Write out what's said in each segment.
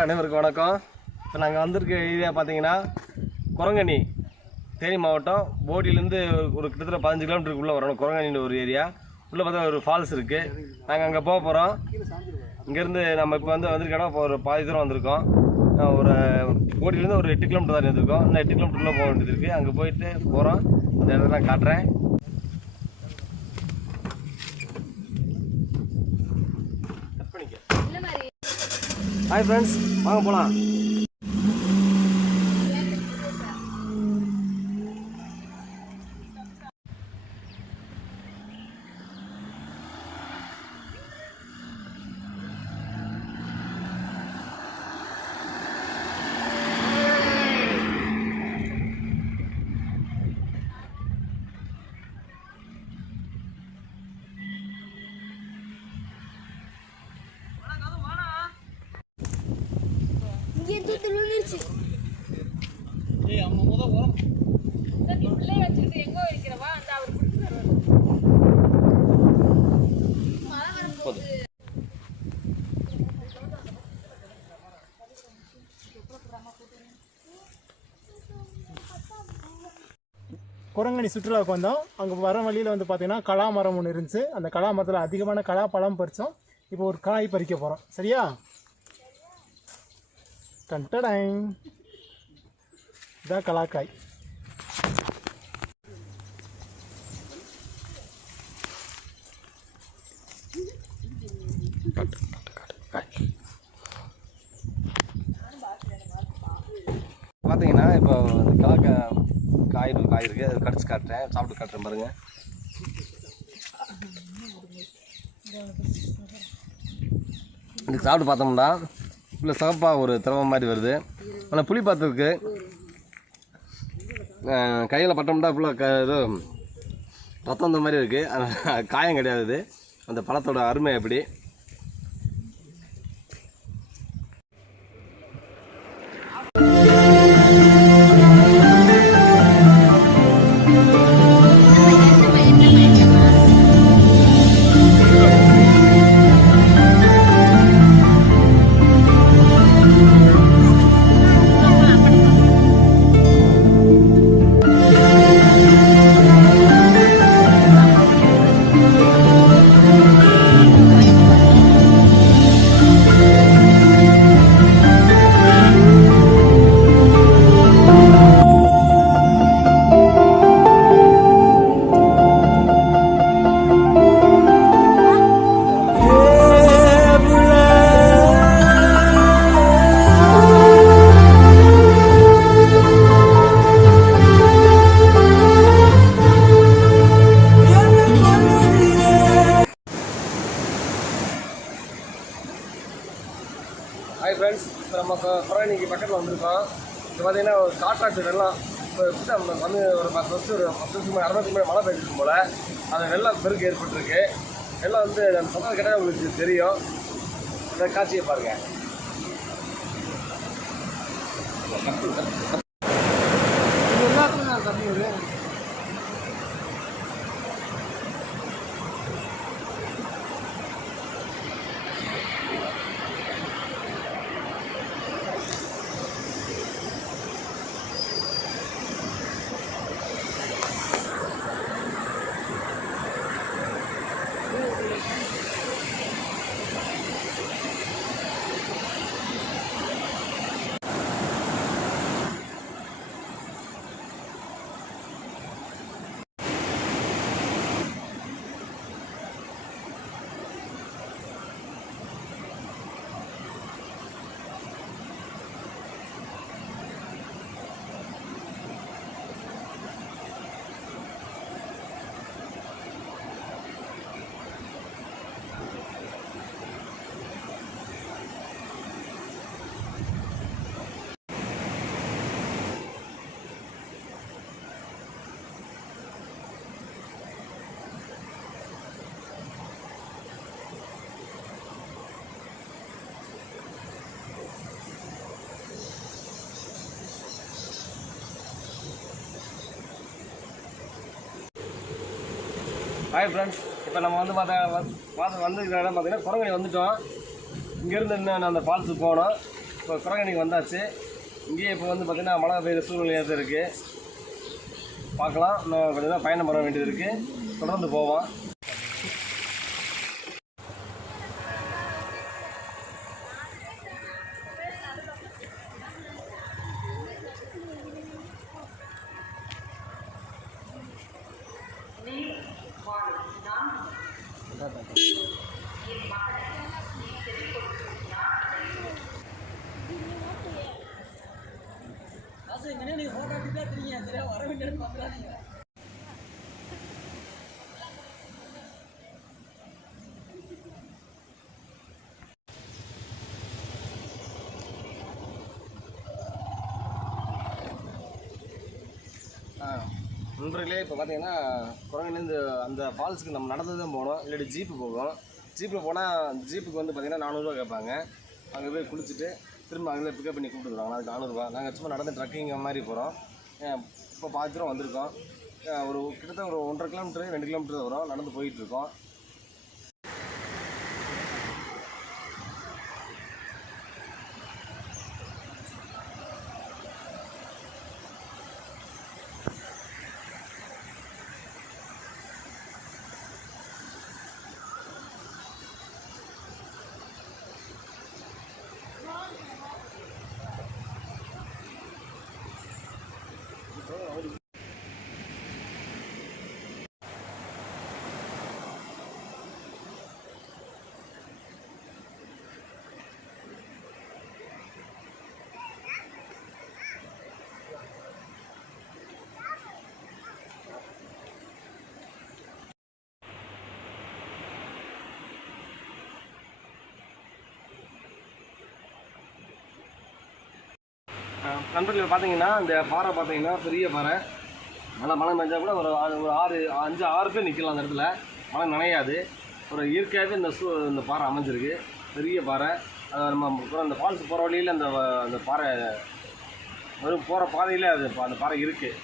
நண்பர்கள் அனைவருக்கும் வணக்கம். இப்போ நாங்கள் வந்திருக்க ஏரியா பார்த்தீங்கன்னா குரங்கணி தேனி மாவட்டம். போடியிலேருந்து ஒரு கிட்டத்தட்ட பதினஞ்சு கிலோமீட்டருக்கு உள்ளே வரணும். குரங்கணின்னு ஒரு ஏரியா. உள்ளே பார்த்தா ஒரு ஃபால்ஸ் இருக்குது நாங்கள் அங்கே போக போகிறோம் இங்கேருந்து நம்ம இப்போ வந்து வந்திருக்க இடம் இப்போ ஒரு பாதி தூரம் வந்திருக்கோம். ஒரு போடியிலேருந்து ஒரு எட்டு கிலோமீட்டர் தான் இருந்திருக்கோம் இன்னும் எட்டு கிலோமீட்டர் உள்ளே போக வேண்டியது இருக்குது அங்கே போயிட்டு போகிறோம் அந்த இடத்துல காட்டுறேன். ஹாய் ஃப்ரெண்ட்ஸ் வாங்க போகலாம் என் தூத்து விழுந்துருச்சு ஏய் அம்மா முத உரம் நீ பிள்ளைய வச்சுக்கிட்டு எங்க வைக்கிறவா அந்த அவர் பிடிச்சி தருவாரு குரங்கணி சுற்றுலாவுக்கு வந்தோம் அங்கே வர வழியில் வந்து பார்த்தீங்கன்னா கலா மரம் ஒன்று இருந்துச்சு. அந்த கலா மரத்தில் அதிகமான கலா பழம் பறித்தோம் இப்போ ஒரு காய் பறிக்க போகிறோம் சரியா? கண்டடைங் இதான் கலாக்காய் பார்த்தீங்கன்னா இப்போ இந்த கலாக்காய் காய் காய் இருக்குது அது கடிச்சு காட்டுறேன். சாப்பிட்டு காட்டுறேன் பாருங்க. இதுக்கு சாப்பிட்டு பார்த்தோம்னா இல்லை சிறப்பாக ஒரு திரவம் மாதிரி வருது. ஆனால் புளி பார்த்துருக்கு கையில் பட்டோம்னா ஃபுல்லாக க இது ரத்தம் இந்த மாதிரி இருக்குது காயம் கிடையாது. அந்த பழத்தோட அருமை எப்படி? ஒரு வெள்ளம் இப்போ எப்படி நம்ம வந்து ஒரு பத்து வருஷம் ஒரு பத்து வருஷம் அறுபதுக்கு மேலே மழை பெய்ஞ்சிருக்கும் போல் அந்த வெள்ளம் பெருக்கு ஏற்பட்டிருக்கு. வெள்ளம் வந்து அந்த சொன்னது கேட்டால் உங்களுக்கு தெரியும். அந்த காட்சியை பாருங்கள் ஹாய் ஃப்ரெண்ட்ஸ் இப்போ நம்ம வந்து பார்த்தா பார்த்து வந்து இடம் பார்த்தீங்கன்னா குரங்கணி வந்துட்டோம். இங்கேருந்து இன்னும் அந்த ஃபால்ஸுக்கு போகணும் இப்போ குரங்கணிக்கு வந்தாச்சு. இங்கேயே இப்போ வந்து பார்த்திங்கன்னா மழை பெய்யுற சூழ்நிலையாக தான் இருக்குது பார்க்கலாம். இன்னும் கொஞ்சம் தான் பயணம் பண்ண வேண்டியது இருக்குது தொடர்ந்து போவோம். நண்பர்களே இப்போ பார்த்தீங்கன்னா குரங்கிலேருந்து அந்த ஃபால்ஸுக்கு நம்ம நடந்து தான் போகணும். இல்லாட்டி ஜீப்பு போகும் ஜீப்பில் போனால் ஜீப்புக்கு வந்து பார்த்தீங்கன்னா நானூறுரூவா கேட்பாங்க. அங்கே போய் குளிச்சுட்டு திரும்ப அங்கே பிக்கப் பண்ணி கூப்பிட்டுருவாங்க அதுக்கு நானூறுரூவா நாங்கள் சும்மா நடந்து ட்ரக்கிங் மாதிரி போகிறோம் இப்போ பாதி தூரம் வந்திருக்கோம் ஒரு கிட்டத்தட்ட ஒரு ஒன்றரை கிலோமீட்டர் ரெண்டு கிலோமீட்டர் வரும் நடந்து போயிட்டுருக்கோம் நண்பர்கள் பார்த்தீங்கன்னா இந்த பாறை பார்த்தீங்கன்னா பெரிய பாறை. மழை மழை பெஞ்சா கூட ஒரு ஒரு ஆறு அஞ்சு ஆறு பேர் நிற்கலாம் அந்த இடத்துல. மழை நனையாது. ஒரு இயற்கையாகவே இந்த சூ இந்த பாறை அமைஞ்சிருக்கு. பெரிய பாறை. நம்ம அந்த ஃபால்ஸ் போகிற வழியில் அந்த அந்த பாறை வெறும் போகிற பாதையில் அது அந்த பாறை இருக்குது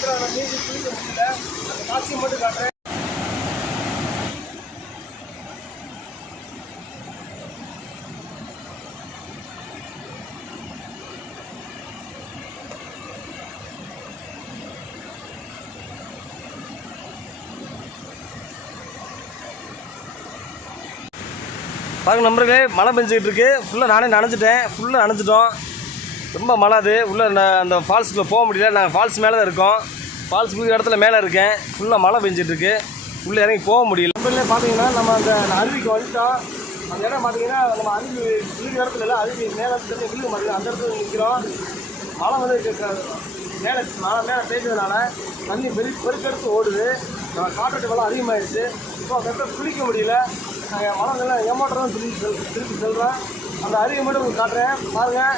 அதில் நான் நீந்தி குளிக்க முடியல அந்த காட்சியை மட்டும் காட்டுறேன். பாருங்க நம்பர்களே மழை பெஞ்சிக்கிட்டு இருக்கு. ஃபுல்லாக நானே நனைஞ்சிட்டேன். ஃபுல்லாக நனைஞ்சிட்டோம். ரொம்ப மழை அது. உள்ளே அந்த ஃபால்ஸுக்குள்ளே போக முடியல. நாங்கள் ஃபால்ஸ் மேலே தான் இருக்கோம். ஃபால்ஸ் புது இடத்துல மேலே இருக்கேன். ஃபுல்லாக மழை பெஞ்சிட்ருக்கு உள்ளே இறங்கி போக முடியல. நம்பர்களே பார்த்தீங்கன்னா நம்ம அந்த அருவிக்கு வந்துட்டோம் அந்த இடம் பார்த்தீங்கன்னா நம்ம அருவி விழுகிற இடத்துல இல்லை அருவி மேலே விழுக மாட்டேங்குது அந்த இடத்துல நிற்கிறோம் மழை வந்து மேலே மழை மேலே பெய்ஞ்சதுனால தண்ணி பெரு பெருக்கெடுத்து ஓடுது. நம்ம காற்றோட்ட வெள்ளம் அதிகமாகிடுச்சு இப்போ அந்த இடத்துல குளிக்க முடியல. நாங்கள் மழை நல்லா ஏமாற்றம் திருப்பி செல் திருப்பி செல்கிறோம் அந்த அருவியை மட்டும் உங்களுக்கு காட்டுறேன். பாருங்கள்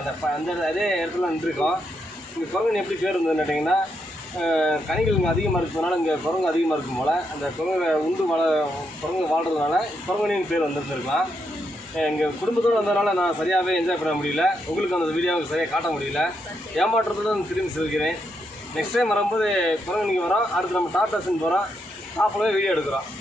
அந்த ப- அந்த அதே இடத்துல நின்றுருக்கோம். இங்கே குரங்கு எப்படி பேர் இருந்ததுன்னு கேட்டிங்கன்னா கனிகள் இங்கே அதிகமாக இருக்கிறதுனால இங்கே குரங்கு அதிகமாக இருக்கும் போல். அந்த குரங்கு உண்டு வள குரங்கு வாழ்கிறதுனால குரங்குனின்னு பேர் வந்துருந்துருக்கலாம். எங்கள் குடும்பத்தோடு வந்ததுனால நான் சரியாகவே என்ஜாய் பண்ண முடியல. உங்களுக்கு அந்த வீடியோவுக்கு சரியாக காட்ட முடியல. ஏமாற்றத்துடன் திரும்பி செல்கிறேன். நெக்ஸ்ட் டைம் வரும்போது குரங்கு நீங்கள் வரோம். அடுத்து நம்ம டாப் டசன் போகிறோம் டாப்பில் வீடியோ எடுக்கிறோம்.